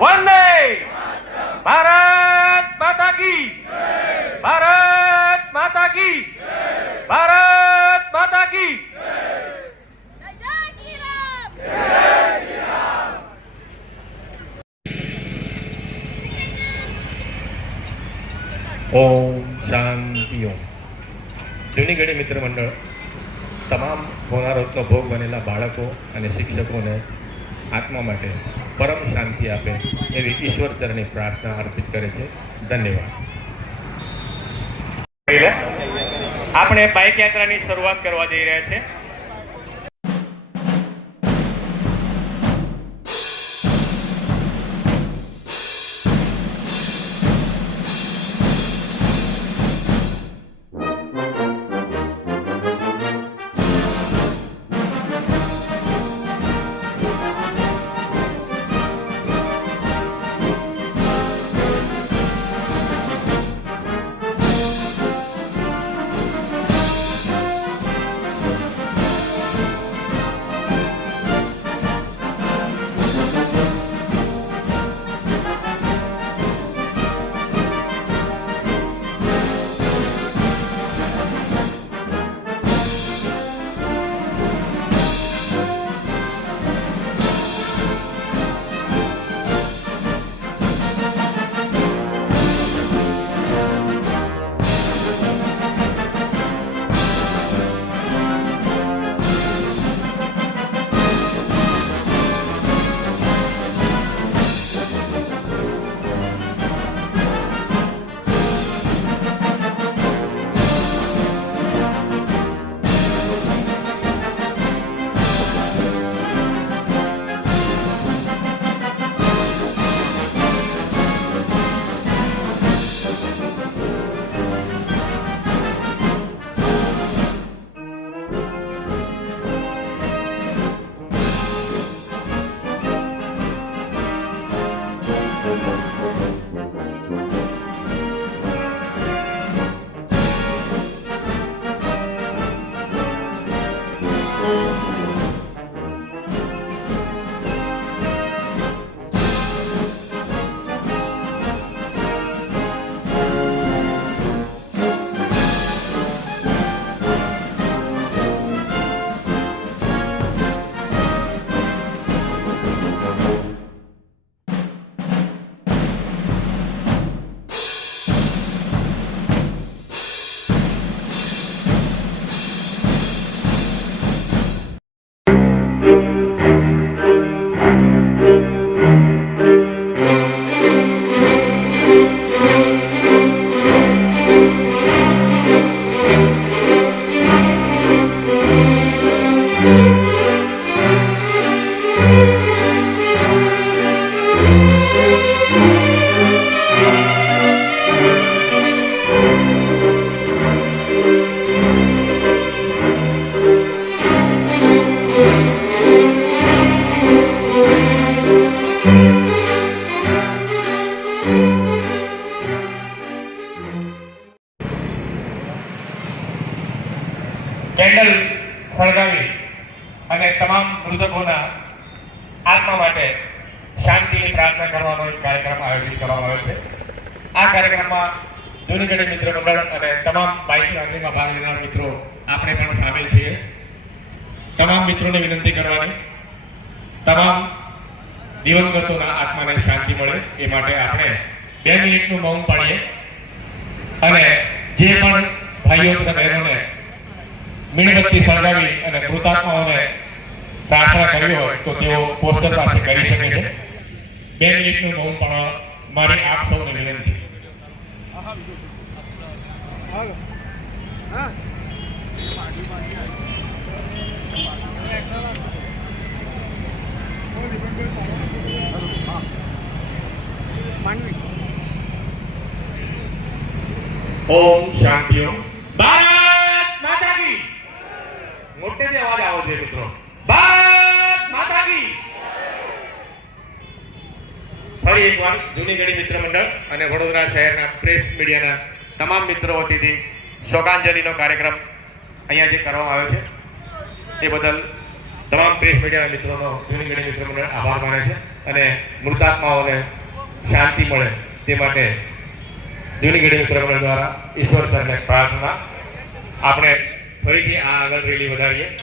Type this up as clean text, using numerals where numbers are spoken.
वंदे भारत माता की, भारत माता की, भारत माता की। ओम शांति ओम। જૂની ગઢી મિત્ર મંડળ તમામ હોનારતનો ભોગ બનેલા બાળકો અને શિક્ષકોને આત્મા માટે પરમ શાંતિ આપે એવી ઈશ્વર ચરણે પ્રાર્થના અર્પિત કરે છે. ધન્યવાદ. આપણે બાઇક યાત્રાની શરૂઆત કરવા જઈ રહ્યા છે. કેન્ડલ સળગાવી અને તમામ મૃતકોના આત્મા માટે શાંતિની પ્રાર્થના કરવાનો એક કાર્યક્રમ આયોજિત કરવામાં આવ્યો છે. આ કાર્યક્રમમાં જૂની ગઢી મિત્ર મંડળ અને તમામ બાઇક યાત્રામાં ભાગ લેનાર મિત્રો આપણે પણ સામેલ છીએ. તમામ મિત્રોને વિનંતી કરવાની, તમામ દિવંગતોના આત્માને શાંતિ મળે એ માટે આપણે 2 મિનિટનું મૌન પાડીએ અને જે પણ ભાઈઓ તથા બહેનોને મીણબત્તી સળગાવી અને મૃતાત્માઓને પ્રાર્થના કરવી હોય તો તેઓ પોસ્ટર પાસે કરી શકે છે. 2 મિનિટનું મૌન પાડવા મારી આપ સૌને વિનંતી. ઓમ શાંતિ ઓમ. ભારત માતા કી. મોટેથી અવાજ આવો જોઈએ મિત્રો. ભારત માતા કી. ફરી એકવાર જૂની ગઢી મિત્ર મંડળ અને વડોદરા શહેરના પ્રેસ મીડિયાના તમામ મિત્રો વતીથી શોકાંજલિનો કાર્યક્રમ અહીંયા જે કરવામાં આવ્યો છે એ બદલ તમામ પ્રેસ મીડિયાના મિત્રોનો જૂની ગઢી મિત્ર મંડળ આભાર માને છે અને મૃતાત્માઓને શાંતિ મળે તે માટે જૂની ગઢી મિત્ર મંડળ દ્વારા ઈશ્વર ચરણે પ્રાર્થના. આપણે ફરીથી આ આગળ રેલી વધારીએ.